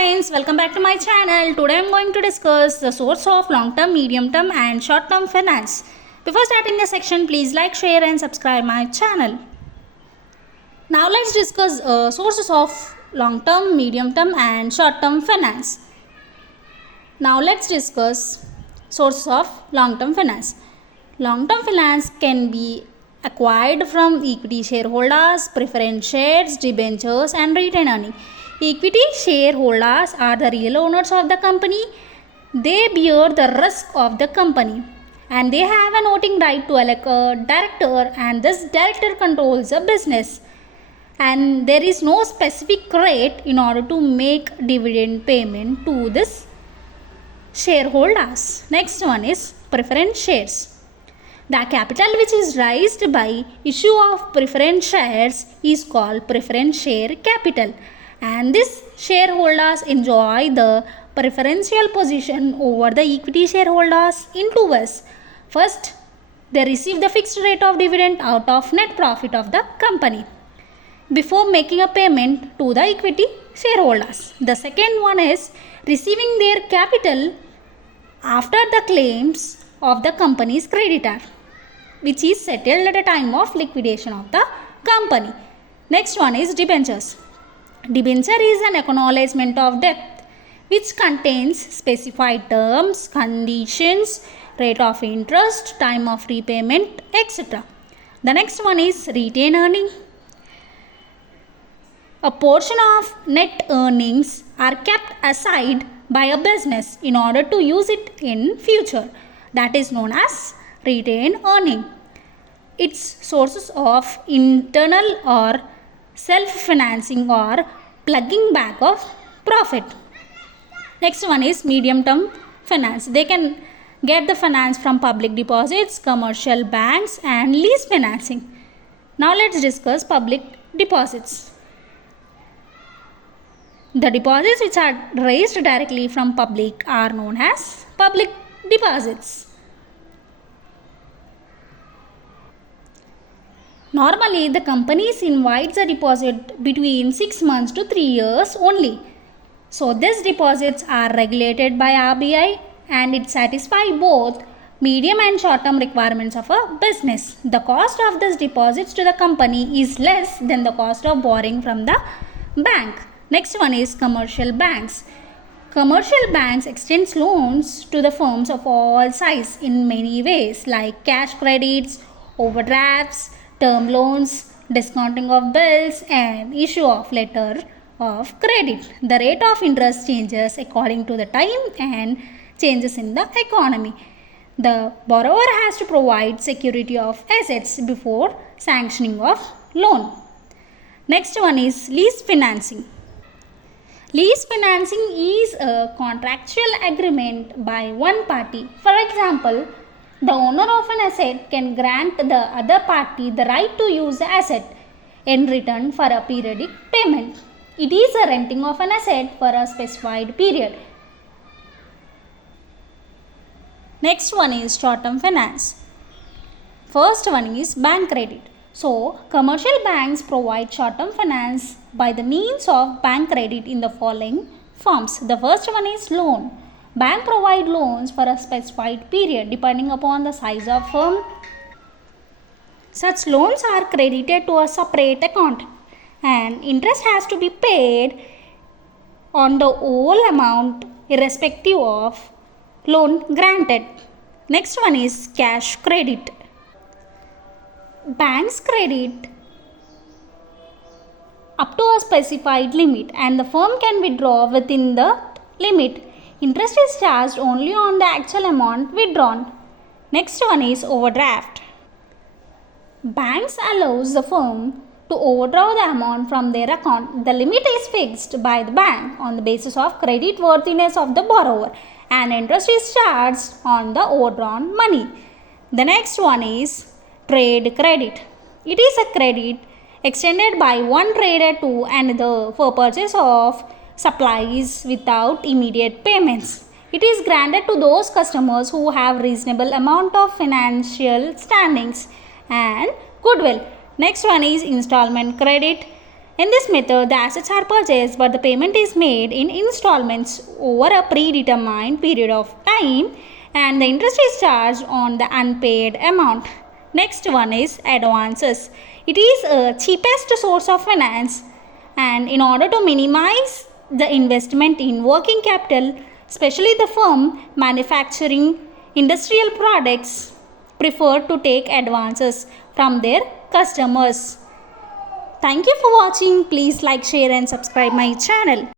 friends, welcome back to my channel. Today I am going to discuss the source of long-term, medium-term and short-term finance. Before starting the section, please like, share and subscribe my channel. Now let's discuss sources of long-term, medium-term and short-term finance. Now let's discuss sources of long-term finance. Long-term finance can be acquired from equity shareholders, preference shares, debentures and retained earnings. Equity shareholders are the real owners of the company. They bear the risk of the company and they have a voting right to elect a director, and this director controls the business. And there is no specific rate in order to make dividend payment to this shareholders. Next one is preference shares. The capital which is raised by issue of preference shares is called preference share capital, and these shareholders enjoy the preferential position over the equity shareholders in two ways. First, they receive the fixed rate of dividend out of net profit of the company before making a payment to the equity shareholders. The second one is receiving their capital after the claims of the company's creditor, which is settled at the time of liquidation of the company. Next one is debentures. Debenture is an acknowledgement of debt which contains specified terms, conditions, rate of interest, time of repayment, etc. The next one is retained earning. A portion of net earnings are kept aside by a business in order to use it in future. That is known as retained earning. Its sources of internal or self-financing or plugging back of profit. Next one is medium-term finance. They can get the finance from public deposits, commercial banks and lease financing. Now let's discuss public deposits. The deposits which are raised directly from public are known as public deposits. Normally, the companies invites a deposit between 6 months to 3 years only. So, these deposits are regulated by RBI and it satisfies both medium and short term requirements of a business. The cost of these deposits to the company is less than the cost of borrowing from the bank. Next one is commercial banks. Commercial banks extend loans to the firms of all size in many ways like cash credits, overdrafts, term loans, discounting of bills and issue of letter of credit. The rate of interest changes according to the time and changes in the economy. The borrower has to provide security of assets before sanctioning of loan. Next one is lease financing. Lease financing is a contractual agreement by one party. For example, the owner of an asset can grant the other party the right to use the asset in return for a periodic payment. It is a renting of an asset for a specified period. Next one is short-term finance. First one is bank credit. So, commercial banks provide short-term finance by the means of bank credit in the following forms. The first one is loan. Bank provide loans for a specified period depending upon the size of firm. Such loans are credited to a separate account and interest has to be paid on the whole amount irrespective of loan granted. Next one is cash credit. Banks credit up to a specified limit and the firm can withdraw within the limit. Interest is charged only on the actual amount withdrawn. Next one is overdraft. Banks allows the firm to overdraw the amount from their account. The limit is fixed by the bank on the basis of credit worthiness of the borrower and interest is charged on the overdrawn money. The next one is trade credit. It is a credit extended by one trader to another for purchase of supplies without immediate payments. It is granted to those customers who have reasonable amount of financial standings and goodwill. Next one is installment credit. In this method, the assets are purchased but the payment is made in installments over a predetermined period of time and the interest is charged on the unpaid amount. Next one is advances. It is a cheapest source of finance, and in order to minimize the investment in working capital, especially the firm manufacturing industrial products prefer to take advances from their customers. Thank you for watching. Please like, share and subscribe my channel.